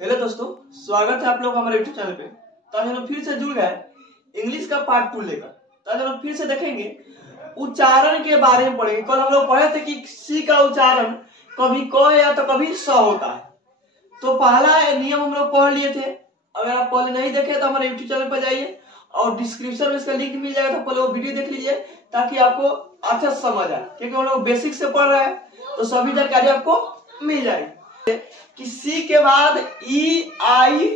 Hello दोस्तों, स्वागत है आप लोग हमारे यूट्यूब चैनल पे। तो आज हम लोग फिर से जुड़ गए इंग्लिश का पार्ट 2 लेकर। तो आज हम लोग फिर से देखेंगे उच्चारण के बारे में पढ़ेंगे। कल हम लोग पढ़े थे कि सी का उच्चारण कभी क या तो कभी स होता है। तो पहला नियम हम लोग पढ़ लिए थे। अगर आप पहले नहीं देखे तो हमारे यूट्यूब चैनल पर जाइए और डिस्क्रिप्शन में इसका लिंक मिल जाएगा, तो पहले वो वीडियो देख लीजिए ताकि आपको अच्छा समझ आए, क्योंकि हम लोग बेसिक से पढ़ रहे हैं तो सभी जानकारी आपको मिल जाएगी। कि सी के बाद ई आई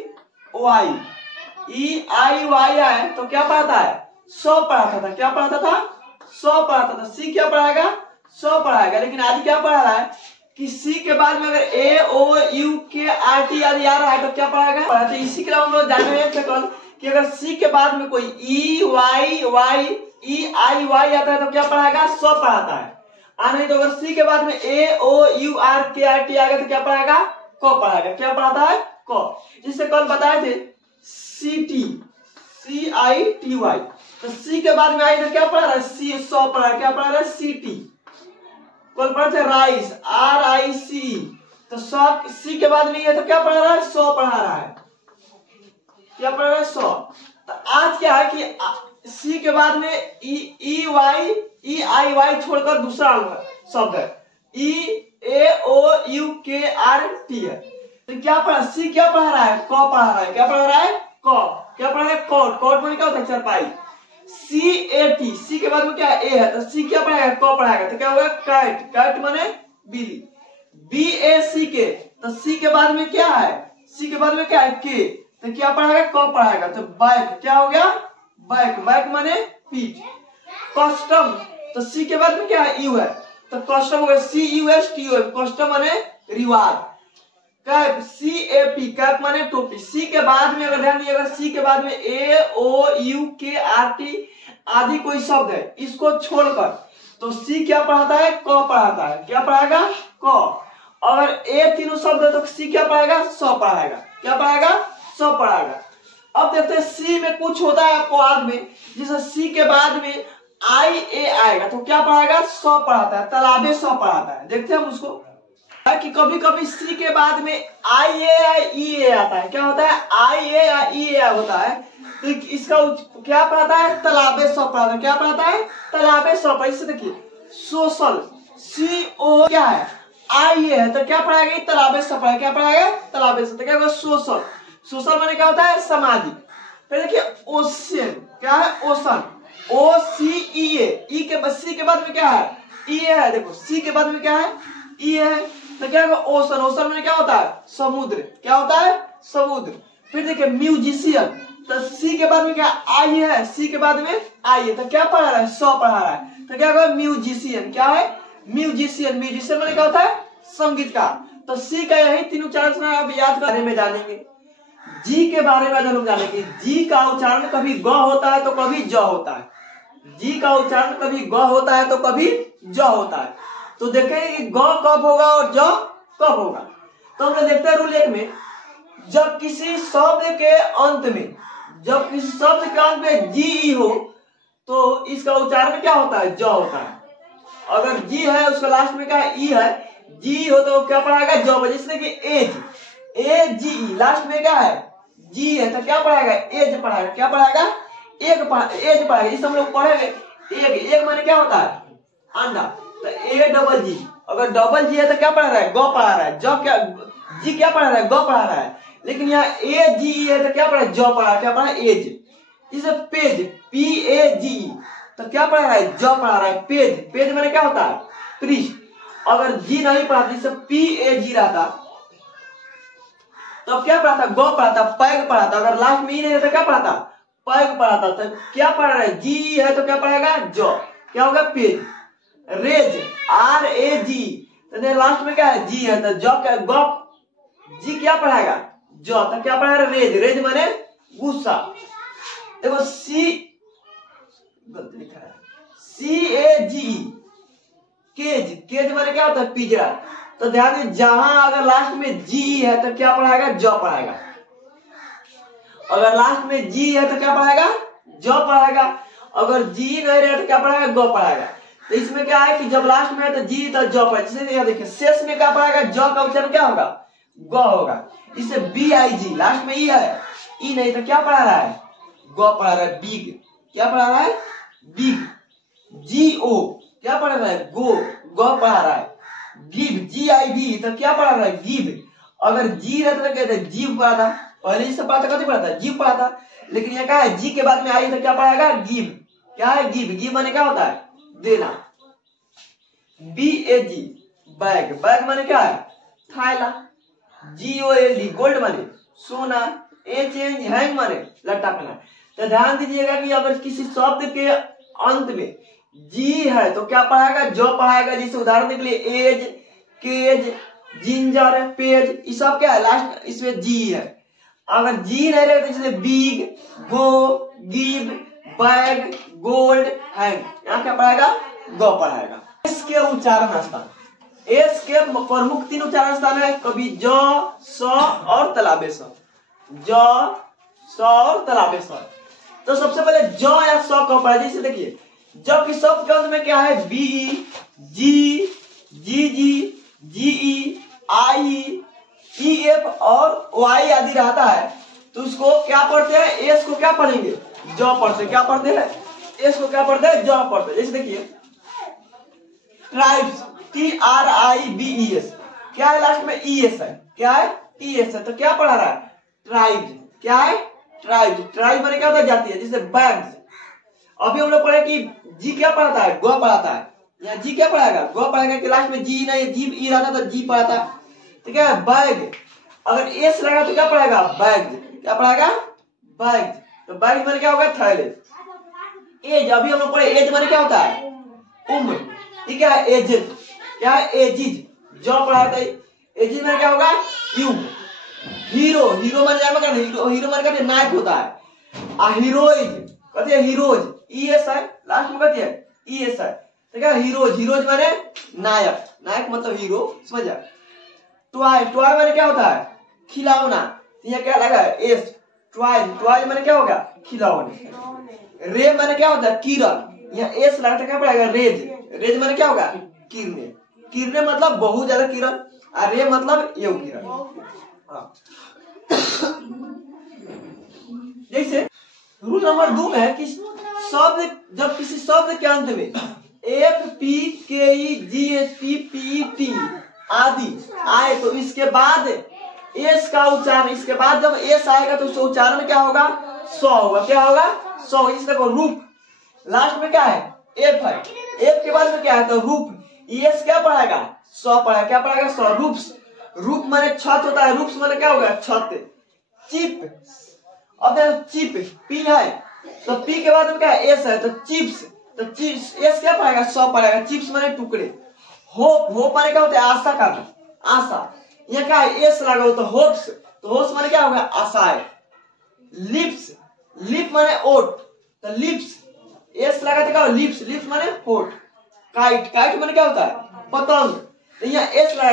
वाई आए तो क्या पढ़ाता है? सौ पढ़ाता था। क्या पढ़ाता था? सौ पढ़ाता था। सी क्या पढ़ाएगा? सौ पढ़ाएगा। लेकिन आज क्या पढ़ा रहा है कि सी के बाद में अगर ए ओ यू के आर टी आदि आ रहा है तो क्या पढ़ाएगा? तो इसी के लिए हम लोग जान रहे हैं कि अगर सी के बाद में कोई ई आई वाई आता है तो क्या पढ़ाएगा? सौ पढ़ाता है। नहीं तो अगर सी के बाद में ए ओ यू आर के आर टी आ गया तो क्या पढ़ाएगा? क पढ़ाएगा। क्या पढ़ाता है? क। जिससे कल बताए थे C T C I T Y. तो सी के बाद में आई तो क्या पढ़ा रहा है? सी सौ पढ़ा रहा है। क्या पढ़ा रहा है? C T. कल पढ़ा थे राइस आर आई सी। तो सौ सी के बाद में ये तो क्या पढ़ा रहा है? सौ पढ़ा रहा है। क्या पढ़ा रहा है? सौ। तो आज क्या है कि सी के बाद में ई आई वाई छोड़कर दूसरा शब्द है ई ए ओ यू के आर टी है। तो क्या पढ़ा? सी क्या पढ़ा रहा है? क पढ़ा रहा है। क्या पढ़ा रहा है? क। क्या पढ़ा रहा है? कोट। कोट में क्या होता है? चारपाई। सी ए टी। सी के बाद में क्या है? ए है। तो सी क्या पढ़ाएगा? क पढ़ाएगा। तो क्या होगा? कैट। कैट माने बिल्ली। बी ए सी के। तो सी के बाद में क्या है? सी के बाद में क्या है? के। तो क्या पढ़ाएगा? क पढ़ाएगा। तो बैक। क्या हो गया? बैक। बैक माने पीठ। कस्टम। तो सी के बाद में क्या है? यू है। तो कस्टम हो गया C U S T O. Custom माने रिवाज। Cap C A P. Cap माने टोपी। सी के बाद में अगर ध्यान दिए, अगर सी के बाद में ए ओ यू के आर टी आदि कोई शब्द है इसको छोड़कर तो सी क्या पढ़ाता है? क पढ़ाता है। क्या पढ़ाएगा? क। अगर ए तीनों शब्द है तो सी क्या पढ़ाएगा? स पढ़ाएगा। क्या पढ़ाएगा? स पढ़ाएगा। अब देखते हैं सी में कुछ होता है अपवाद में, जिसे सी के बाद में आई ए आएगा तो क्या पढ़ाएगा? सौ पढ़ाता है। तालाबे सौ पढ़ाता है। देखते हैं हम उसको कि कभी कभी सी के बाद में आई ए ई ए आता है। क्या होता है? आई ए ई ए होता है। तो इसका क्या पढ़ाता है? तालाबे सौ पढ़ाता है। क्या पढ़ाता है? तालाबे सौ। इसे देखिए सोशल सी ओ क्या है? आई ए है। तो क्या पढ़ाएगा? तालाबे सौ पढ़ाएगा। क्या पढ़ाएगा? तालाबे सौ। तो क्या होगा? सोशल। सोशल माने क्या होता है? सामाजिक। फिर देखिए ओशियन। क्या है? ओशन। ओ सी ई ए। ई के बाद सी के बाद में क्या है? ई है। देखो सी के बाद में क्या है? ई है। तो क्या होगा? ओशन। ओशन में क्या होता है? समुद्र। क्या होता है? समुद्र। फिर देखिए म्यूजिशियन। तो सी के बाद में क्या? आई है। सी के बाद में आई है। तो क्या पढ़ा रहा है? सौ पढ़ा रहा है। तो क्या होगा? म्यूजिशियन। क्या है? म्यूजिशियन। म्यूजिशियन में क्या होता है? संगीतकार। तो सी का यही तीन उच्चारण आप याद करने में जानेंगे। जी के बारे में हम जानेंगे। जी का उच्चारण कभी ग होता है तो कभी ज होता है। जी का उच्चारण कभी ग होता है तो कभी ज होता है। तो देखेंगे कि ग कब होगा और ज कब होगा। तो हम लोग देखते हैं रूल 1 में, जब किसी शब्द के अंत में जी हो तो इसका उच्चारण क्या होता है? ज होता है। अगर जी है उसका लास्ट में क्या है? ई है। जी हो तो क्या पढ़ाएगा? ज। जिसने कि एज ए जी लास्ट में क्या है? जी है। तो क्या पढ़ाएगा? एज पढ़ाएगा। क्या पढ़ाएगा? एज पढ़ाएगा। इस हम लोग पढ़ेंगे एग। एग माने क्या होता है? अंडा। तो ए डबल जी। अगर डबल जी है तो क्या पढ़ा रहा है? ग पढ़ा रहा है। क्या जी क्या पढ़ा रहा है? ग पढ़ा रहा है। लेकिन यहाँ ए जी है तो क्या पढ़ा है? ज पढ़ा रहा है। क्या पढ़ा है? एज। इसे पेज पी ए जी। तो क्या पढ़ा रहा है? ज पढ़ा रहा है। पेज। पेज माने क्या होता है? पृष्ठ। अगर जी नहीं पढ़ाता, जिससे पी ए जी रहता तो क्या पढ़ाता? ग पढ़ाता। पैग पढ़ाता। अगर लास्ट में ही नहीं रहता क्या पढ़ाता? पैग पढ़ाता। तो क्या पढ़ रहा है? जी है तो क्या पढ़ाएगा? ज। क्या होगा? पेज। रेज आर ए जी। तो लास्ट में क्या है? जी है। तो ज क्या? ग जी क्या पढ़ाएगा? ज। तो क्या पढ़ा रहा है? रेज। रेज माने गुस्सा। देखो सी गलती लिखा है। सी ए जी। केज। केज माने क्या होता है? पिंजरा। तो ध्यान दें, जहां अगर लास्ट में जी है तो क्या पढ़ाएगा? ज पढ़ाएगा। अगर लास्ट में जी है तो क्या पढ़ाएगा? ज पढ़ाएगा। अगर जी नहीं रहे तो क्या पढ़ाएगा? ग पढ़ाएगा। तो इसमें क्या है कि जब लास्ट में है तो जी तो ज पढ़ाएगा। जैसे देखिए शेष में क्या पढ़ाएगा? ज का उच्चारण क्या होगा? ग होगा। इससे BIG लास्ट में ई है, ई नहीं तो क्या पढ़ा रहा है, ग पढ़ा रहा है, बिग। क्या पढ़ा रहा है, बिग। GO क्या पढ़ा रहा है, गो, ग पढ़ा रहा है। गिव GIV तो क्या पढ़ा रहा है, गिव। अगर जी रहता तो कहते जीव पढ़ा था, पहले इससे पढ़ा था, कथी पढ़ा था, जीव पढ़ा था। लेकिन ये क्या है, जी के बाद में आई तो क्या पढ़ाएगा, गिव। क्या है, गिव। गिव माने क्या होता है, देना। BAG बैग, बैग माने क्या है, थैला। GOLD गोल्ड माने सोना। HANG हैंग माने लट्टा पहना। तो ध्यान दीजिएगा कि अगर किसी शब्द के अंत में जी है तो क्या पढ़ाएगा, जो पढ़ाएगा। जैसे उदाहरण के लिए एज, केज, जिंजर, पेज, ये सब क्या है, लास्ट इसमें जी है। अगर जी नहीं रहे तो जैसे बिग, गो, गिव, बैग, गोल्ड, हैंग, यहाँ क्या पढ़ाएगा, गो पढ़ाएगा। इसके उच्चारण स्थान, एस के प्रमुख 3 उच्चारण स्थान है, कभी ज, स और तलाबे स। ज, स और तलाबे स। तो सबसे पहले ज या स कब पढ़ा, जैसे देखिए जब कि शब्द के अंत में क्या है, BE, ji, GG, GE, IE, EF और Y आदि रहता है तो उसको क्या पढ़ते हैं, एस को क्या पढ़ेंगे, ज पढ़ते। क्या पढ़ते हैं, एस को क्या पढ़ते हैं, ज पढ़ते। जैसे देखिए ट्राइब्स, TRIBES, क्या है लास्ट में ES है, क्या है, ES है। तो क्या पढ़ा रहा है, ट्राइब्स। क्या है, ट्राइब्स। ट्राइब माने क्या होता है, जाती है। जैसे बैग्स, अभी हम लोग पढ़े कि जी क्या पढ़ाता है, ग पढ़ाता है। यहाँ जी क्या पढ़ाएगा, ग पढ़ाएगा। क्लास में जी नहीं, जीव ई रहता तो जी पढ़ाता। ठीक है, बैग, अगर एस लगा तो क्या पढ़ाएगा, बैग। क्या पढ़ाएगा, बैग। तो बैग माने क्या होगा, थैले। एज, अभी हम लोग पढ़े एज माने क्या होता है, उम्र। ठीक है, एजेड, क्या है, एजिज, जो पढ़ाता है। एजिज में क्या होगा, युग। हीरो, हीरो माने क्या, हीरो माने क्या नायक होता है। हीरोइज, कहते हैं हीरोज, ES है लास्ट में, कहते हैं ES है। ठीक है, हीरोज, हीरोज माने नायक, नायक मतलब हीरो, समझ जा। टॉय, टॉय माने क्या होता है, खिलौना। यहाँ क्या लगा है, एस। टॉय, टॉय माने क्या होगा, खिलौने। रे माने क्या होता है, किरण। यहाँ एस लगा तो क्या पड़ेगा, रेज। रेज माने क्या होगा, किरने। किरने मतलब बहुत ज्यादा किरण, और रे मतलब एव किरण। जैसे रूल नंबर 2 में है कि शब्द, जब किसी शब्द के अंत में FPKEGHPPET आदि आए तो इसके बाद एस का उच्चारण, इसके बाद जब एस आएगा तो उसका उच्चारण क्या होगा, स होगा। क्या होगा, स। इस देखो रूप, लास्ट में क्या है, एफ है। एफ के बाद में क्या है, तो रूप। एस क्या पढ़ाएगा, स पढ़ाएगा। क्या पढ़ाएगा, स। रूप्स, रूप माने छत होता है, रूप्स माने क्या होगा, छत। चिप, अब चिप, पी है तो पी के बाद में क्या है, एस है तो चिप्स। तो चिप्स, एस क्या पढ़ाएगा, स पढ़ाएगा। चिप्स माने टुकड़े। होप, होप माने क्या होता है, आशा करना, आशा। यहाँ क्या है, एस लगा हो तो होप्स, तो होप्स माने क्या होगा, आशाएं। लिप्स, लिप माने ओठ, तो लिप्स, एस लगा तो क्या हो, लिप्स, लिप्स माने होठ। काइट, काइट माने क्या होता है, पतंग, तो यहाँ एस लगा,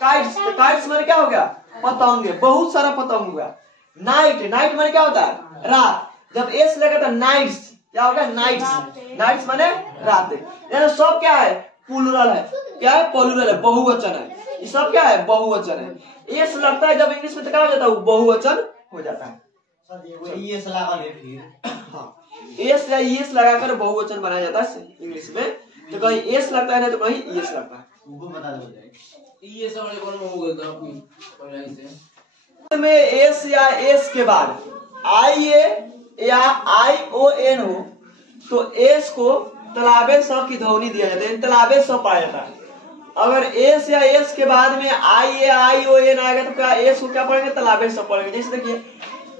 काइट्स, तो काइट्स माने क्या हो गया, पतंग, बहुत सारा पतंग हुआ। नाइट, नाइट माने क्या होता है, रात, जब एस लगा तो नाइट्स, क्या होगा, नाइट्स, नाइट्स माने रात। यानी सब क्या है, प्लूरल है। क्या है, प्लूरल है, बहुवचन है। ये सब क्या है, बहुवचन है। एस लगता है जब इंग्लिश में तो क्या हो जाता है, बहुवचन हो जाता है। एस या एस लगाकर बहुवचन बनाया जाता है इंग्लिश में। तो कहीं एस लगता है ना तो कहीं एस लगता है। बता दो ये सब में एस या एस के बाद IA या ION हो तो एस को तलाबे स की ध्वनि दिया जाता है, तलाबे स पाया जाता है। अगर एस या एस के बाद में IA ION आएगा तो क्या, एस को क्या पढ़ेंगे, तलाबे स पढ़ेंगे। जैसे देखिए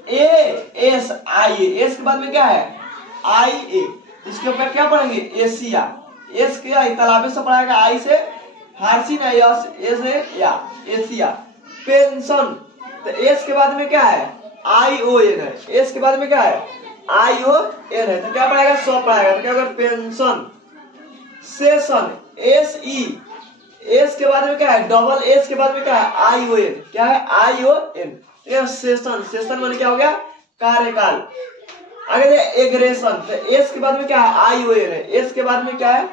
ASIA, एस के बाद में क्या है, IA, इसके ऊपर क्या पढ़ेंगे, एशिया। एस के तलाबे से पढ़ाएगा, आई से फारसी ना, एस या एशिया। पेंशन, तो एस के बाद में क्या है, ION है। एस के बाद में क्या है, ION है, तो क्या पढ़ाएगा, सो पढ़ाएगा। तो क्या होगा, पेंशन। सेशन, SE, एस के बाद में क्या है, डबल एस के बाद में क्या है, ION, क्या है, ION। सेशन, सेशन माने क्या हो गया, कार्यकाल। आगे एग्रेशन, तो एस के बाद में क्या है, ION है। एस के बाद में क्या है,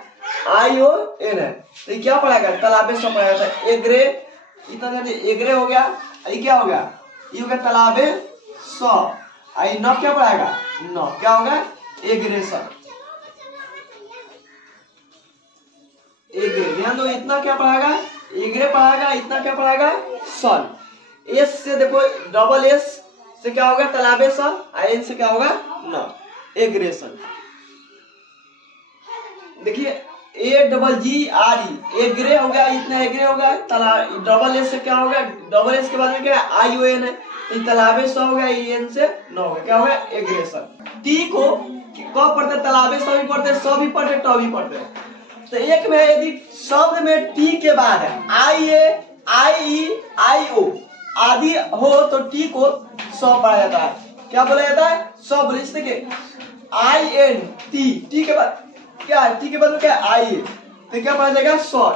ION है। तो क्या पढ़ाएगा, तलाबे से पढ़ाएगा। एग्रेशन, इतना ध्यान दे, एग्रे हो गया, ये क्या हो गया, ये हो गया तालाबे सौ, आई नौ क्या पढ़ाएगा, नौ क्या होगा, एग्रेशन। एग्रे, ध्यान दो, इतना क्या पढ़ाएगा, एग्रे पढ़ाएगा, इतना क्या पढ़ाएगा, सन। एस से देखो, डबल एस से क्या होगा, तालाबे सन, एन से क्या होगा, नौ, एग्रेशन। देखिए A double ji R E, Agre हो गया, इतना एग्रे हो गया, डबल एस से क्या होगा, डबल एस के बाद में क्या है, आई ओ एन है, तो तालाबे सौ हो गया, एन से नौ हो गया, क्या हो गया, एग्रेशन। टी को कब पढ़ते, तालाबे सौ भी पढ़ते, सौ भी पढ़ते, टॉ भी पढ़ते। तो एक में यदि शब्द में टी के बाद है आई ए, आई ई, आई ओ आदि हो तो टी को सौ पढ़ा जाता है। क्या बोला जाता है, सौ बोले। इस देखिए आई एन टी, टी के बाद क्या है, टी के बाद में क्या है, आई, तो क्या पढ़ा जाएगा, सौ।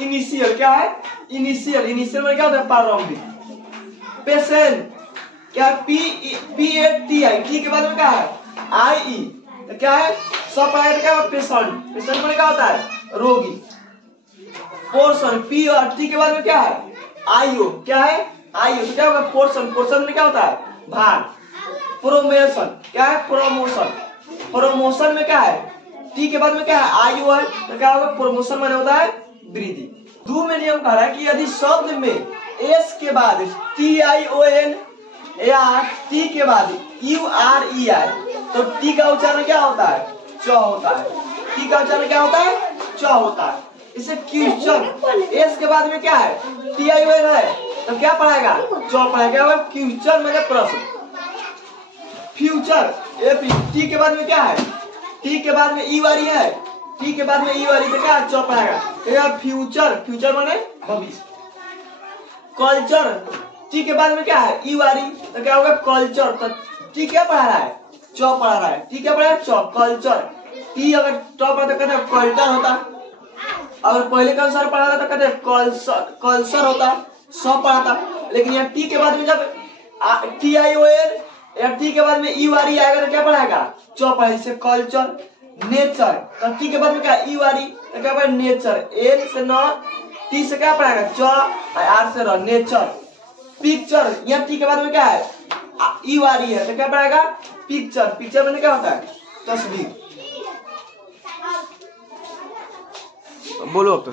इनिशियल क्या है, इनिशियल, इनिशियल में क्या होता है, प्रारंभिक। पेशेंट क्या है, P A T I, T के बाद में क्या है, आई ई, तो क्या है, सब पढ़ाया क्या है, पेशेंट, पेशेंट में क्या होता है, रोगी। पोर्शन, पी और टी के बाद में क्या है, आईओ, क्या है, आईओ, तो क्या होगा, पोर्शन, पोर्शन में क्या होता है, भाग। प्रोमोशन क्या है, प्रमोशन, प्रमोशन में क्या है, टी के बाद में क्या है, आयु है, तो क्या होगा, प्रमोशन माने होता है वृद्धि। दो में नियम कह रहा है कि यदि शब्द में एस के बाद टी आई ओ एन या टी के बाद यू आर ई आए तो टी का उच्चारण क्या होता है, च होता है। टी का उच्चारण क्या होता है, च होता है। इसे क्वेश्चन, एस के बाद में क्या है, टी आई ओ एन है, तो क्या पढ़ाएगा, च पढ़ाएगा। क्वेश्चन मतलब प्रश्न। फ्यूचर, टी के बाद में क्या है, टी के बाद में ई वाली है, टी के बाद में ई वाली, तो क्या चौ पढ़ाएगा, तो फ्यूचर, फ्यूचर माने भविष्य। कल्चर, टी के बाद में क्या है, ई वाली, तो क्या होगा, कल्चर। तो टी क्या पढ़ा रहा है, चौ पढ़ा रहा है, टी क्या पढ़ा है, चौ, कल्चर। टी अगर टॉप आता कहते हैं कल्टर होता, अगर पहले के अनुसार पढ़ा था तो कहते हैं कल्चर होता, सब पढ़ा था। लेकिन यहाँ टी के बाद में जब टी आई ओ एन या टी के बाद में ई वारी आएगा तो क्या पढ़ाएगा, चौ पढ़ाई से कल्चर। नेचर, तो टी के बाद में क्या, ई वारी, तो क्या पढ़ा, नेचर। एन से न, टी से क्या पढ़ाएगा, च, आर से र, नेचर। पिक्चर, यहाँ टी के बाद में क्या है, ई वारी है, तो क्या पढ़ाएगा, पिक्चर। पिक्चर में क्या होता है, तस्वीर। बोलो अब तो।